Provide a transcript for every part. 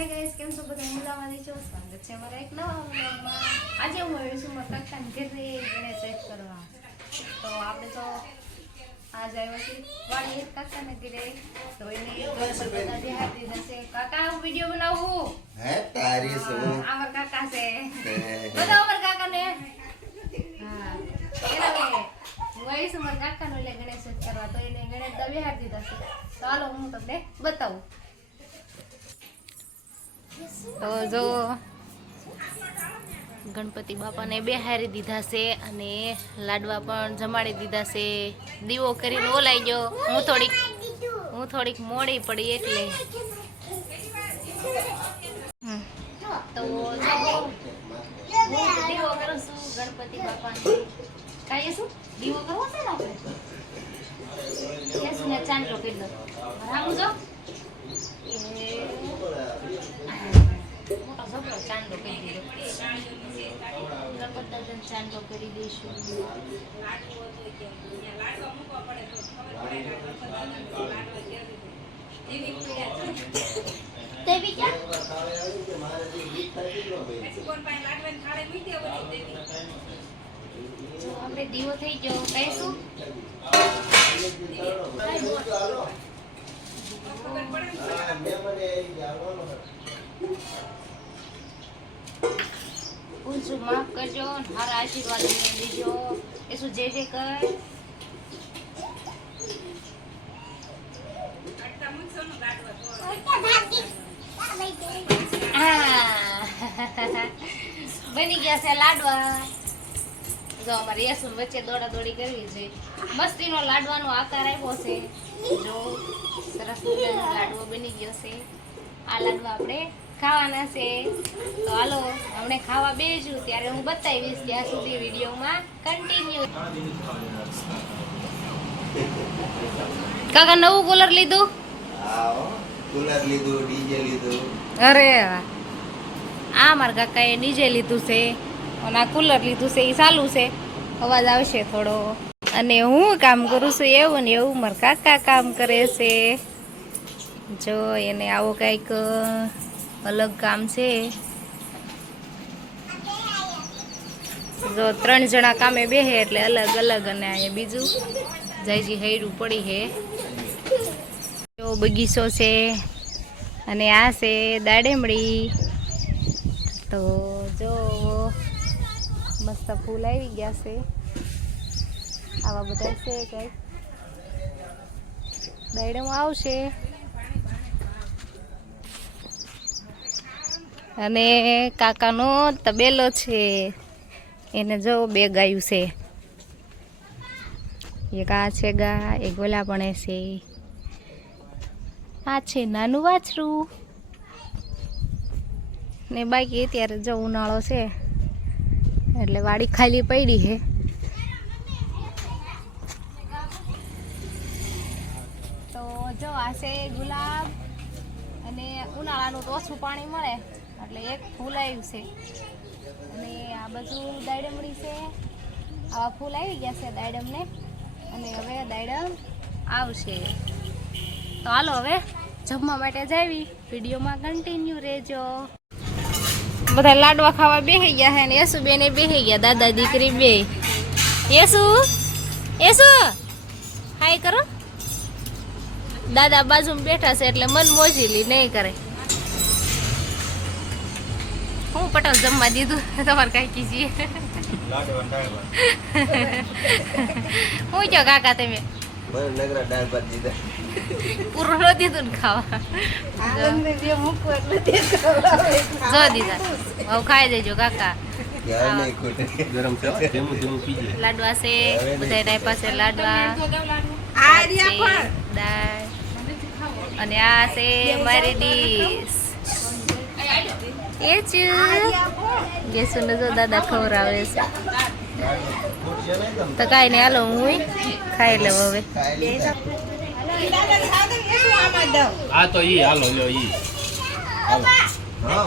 Hi guys કેમ છો બધા? મજામાં છો? સ્વાગત છે મારા એક નવા વ્લોગમાં આજે હું આવી છું મારા કાકાને ઘરે એને ચેક કરવા. તો આપણે તો આજ આવ્યો છે વાળી એક કાકાને ઘરે. તો એને બધા બિહાર દીધા છે. કાકા હું વીડિયો બનાવું? હે તારી શું? અમારા કાકા છે. બધા અમારા કાકાને? હા એના આવીશ મારા કાકાનો એટલે ગણેશ કરવા. તો એને ગણેશ દા બિહાર દીધા છે. તો હાલો હું તમને બતાવું. તો જો ગણપતિ બાપાને બેહારી દીધા છે અને લાડવા પણ જમાડી દીધા છે. દીવો કરીને ઓલાઈ ગયો. હું થોડીક હું થોડીક મોડી પડી એટલે. તો ગણપતિ બાપાને. કાંઈ શું દીવો કરવો છે ને આપણે? ચાંદલો કેટલો રામુ જો. ગણપત દાદાને ચાંદલો કરી દઈશું. તે બીજા આપણે દીવો થઈ ગયો કહીશું પૂછું, માફ કરજો મારા આશીર્વાદ મને એ શું જે જે કર. બની ગયા છે લાડવા. જો અમારે યસુન વચ્ચે દોડા દોડી કરવી છે. મસ્તીનો લાડવાનો આકાર આવ્યો છે. જો, સરસ લાડવો બની ગયો છે. આ લાડવા આપણે ખાવાના છે. તો ખાવા બેસું ત્યારે હું બતાવીશ ત્યાં સુધી વિડીયોમાં કન્ટિન્યુ કાકા નવું કુલર લીધું? કુલર લીધું ડીજે લીધું. અરે. આ મારા કાકાએ ડીજે લીધું છે અને આ કુલર લીધું છે એ ચાલુ છે. અવાજ આવશે થોડો. અને હું કામ કરું છું એવું ને એવું મારા કાકા કામ કરે છે. જો એને આવો કંઈક અલગ કામ છે. જો ત્રણ જણા કામે બેહે એટલે અલગ અલગ અને અહીંયા બીજું જયજી હૈરું પડી હે. જો બગીચો છે અને આ છે દાડેમડી. તો જો મસ્ત ફૂલ આવી ગયા છે. આવા બધા છે કંઈક દાડમ આવશે. અને કાકાનો તબેલો છે. એને જો બે ગાયું છે. એક આ છે ગા, એક ઓલા પણ છે. આ છે નાનું વાછરું. ને બાકી અત્યારે જો ઉનાળો છે, એટલે વાડી ખાલી પડી છે. તો જો આ ગુલાબ અને ઉનાળાનું ઓછું પાણી મળે, એટલે એક ફૂલ આવ્યું છે. અને આ બધું દાડમડી છે આવા ફૂલ આવી ગયા છે દાડમને અને હવે દાડમ આવશે. તો હાલો હવે જમવા માટે જાવી. વિડીયોમાં કન્ટિન્યુ રહેજો. બધા લાડવા ખાવા બેસી ગયા છે ને યસુ બેને બેસી ગયા, દાદા દીકરી બે. યસુ યસુ, હાય કરો. દાદા બાજુમાં બેઠા છે એટલે મન મોજીલી નહીં કરે. હું પટલ જમવા દીધું. તમારે કઈ કીજીએ. હું કયો કાકા તમે? પૂરું ન દીધું ને ખાવા? જો દીધા. હવે ખાઈ દેજો કાકા. લાડવા છે. બધા પાસે લાડવા. અને આ છે મારી ડીશ. એ ચુ ગેસુ ને જો દાદા ખવડાવે છે તો કાંઈ નહીં હાલો હું ખાઈ લઉં હવે ખાઈ લીધા આ તો ઈ હાલો લ્યો ઈ હાલો હા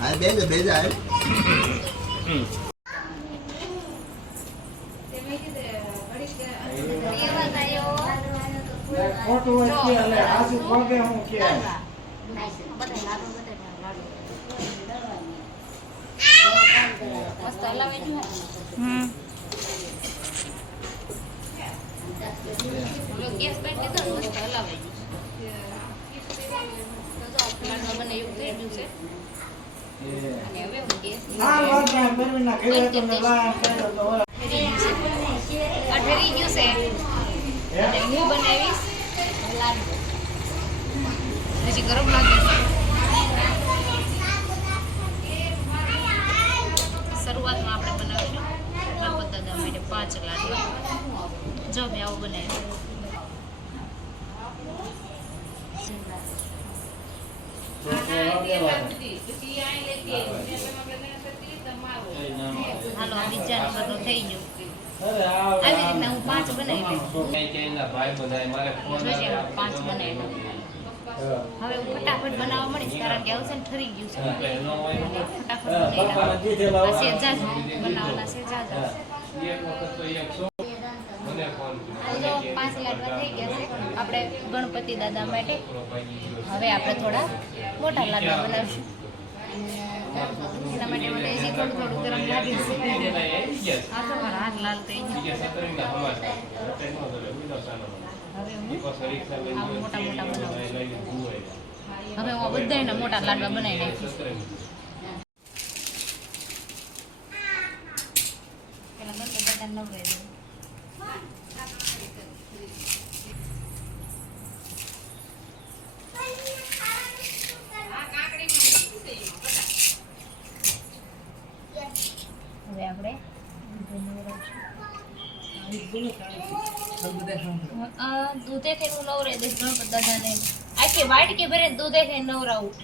હા બેજો બેજો હાલ હમ. ખોટું હોય કે એટલે આજુ પગે હું કે ઠરી ગયું છે હું બનાવીશ પછી ગરમ લાગે શરૂઆતમાં આપણે બનાવીશું. ગણપત દાદા માટે પાંચ લાડવા જો મેં આવું બનાવ્યું. હાલો આ બીજા નંબરનું થઈ ગયું. આવી રીતના હું પાંચ બનાવી. પાંચ બનાવ્યા. હવે હું ફટાફટ બનાવવા મળીશ કારણ કે ને ઠરી ગયું છે. એટલે. ફટાફટ. સેજા જ બનાવવાના સેજા જ પાંચ લાડવા થઈ ગયા છે. આપણે ગણપતિ દાદા માટે. હવે આપણે થોડા મોટા લાડવા બનાવીશું. એના માટે મને હજી થોડું થોડું ગરમ લાગે છે. આ તો મારા હાથ લાલ થઈ ગયા. મોટા મોટા બનાવું હવે હું બધા મોટા લાડવા બનાવી નાખીશ પેલા ગણપતિ દાદા નવરાઈ દઉં હવે આપણે આ વાટકી ભરીને દૂધેથી નવરાવું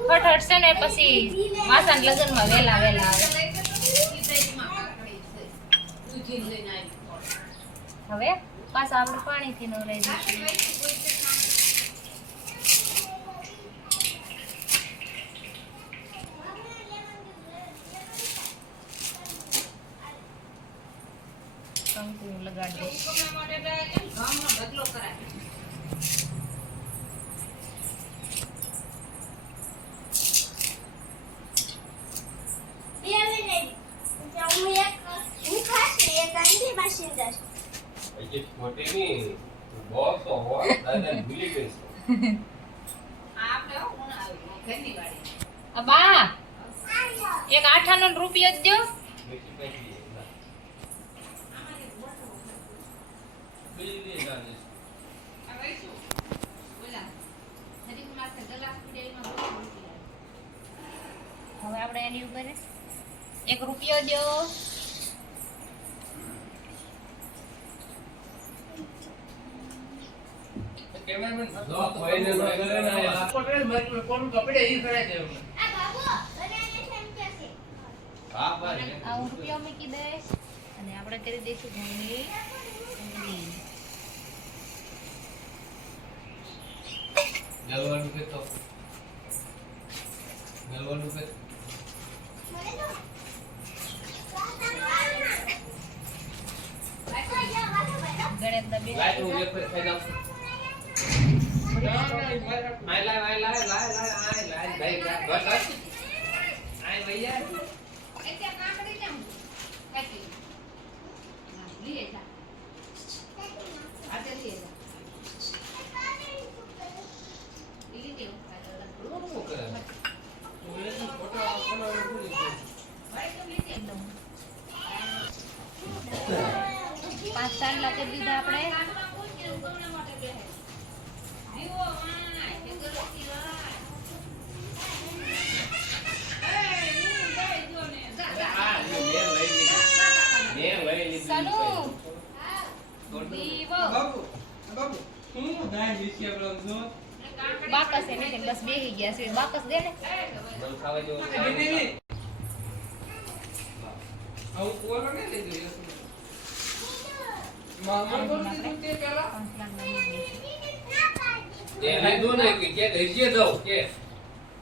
ફટફટ છે ને પછી માસા લગ્નમાં વેલા આપણે પાણીથી નવરાઈ લગાડી બા એક આઠાનો રૂપિયા જ દ્યો. હવે આપણે એની ઉપર એક રૂપિયો દો. અને આપણે કરી દઈશું ઘઉંની કે તો જલવાનું કે Lái luôn nhập phải đâu. Ai lai ai lai lai lai ai lai đây cả gọi tới. Ai bây giờ? બાકસ એને કે બસ બેહી ગયા છે. બાકસ દે ને. મન ખાવા જેવું છે. આવું કોરો ને લઈ ગયો? પાંચ લાખ એ દો ને કે કે હજી દો કે.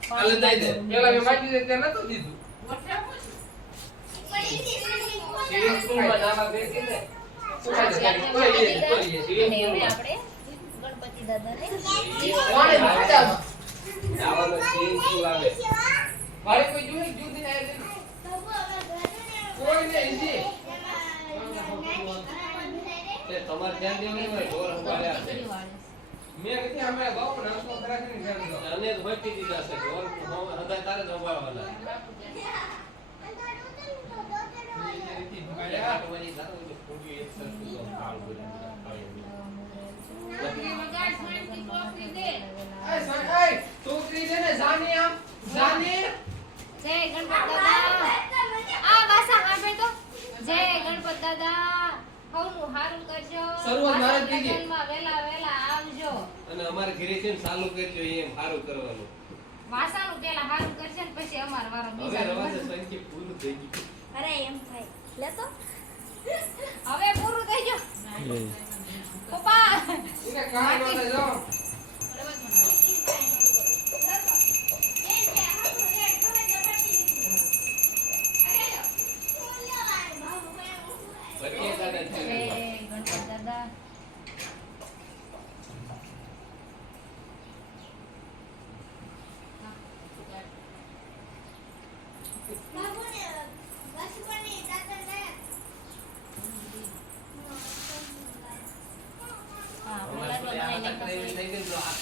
હાલે દઈ દે. પેલા મે માગી દે તે નતું દીધું. સિવિલ સ્કૂલમાં નામાં ગઈ હતી ને કોઈ. તે તમારે ધ્યાન દેવું હોય, ઢોર મેં કીધી અમે બાપુ નાસ્તો ખરા કરીને દીધા છે, ઢોર હૃદય તારે જ ચાલુ કરજો એમ સારું કરવાનું. વાસાનું પેલા હારું કરશે ને પછી અમાર વારો હવે બીજા સંખ્યા પૂરું થઈ ગયું. અરે એમ થાય. લેતો. હવે પૂરું થઈ ગયું. પપ્પા એને કાંઈ નહોતા જો. ભટકે દાદા જય છે. ગણપત દાદા હા, અમારે પેલા પેલી આ બનાવીને તકલીફ થઈ ગઈ ને તો આખો આખો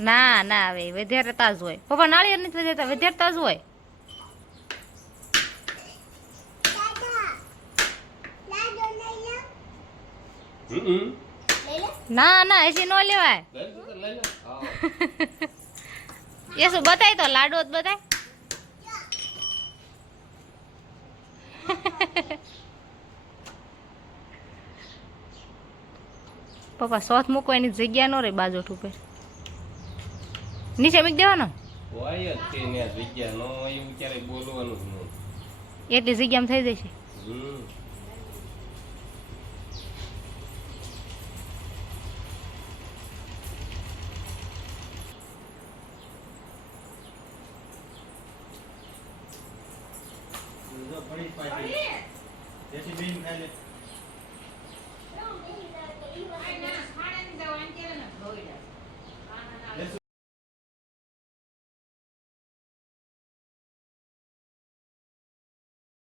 ના ના હવે વધારે જ હોય. પપ્પા નાળિયેર નથી વધારતા વધારે જ હોય. ના ના એસી નો લેવાય. એ શું બતાય તો લાડો જ બતાય? પપ્પા સોથ મૂકવાની જગ્યા નો રે બાજુ ઉપર નીચે મૂકી દેવાનો હોય જ તે ને જગ્યા ન હોય એવું ક્યારેય બોલવાનું જ નહીં. એટલી જગ્યામાં થઈ જશે ફરી પાછી. જેથી બેન ખાઈ લે.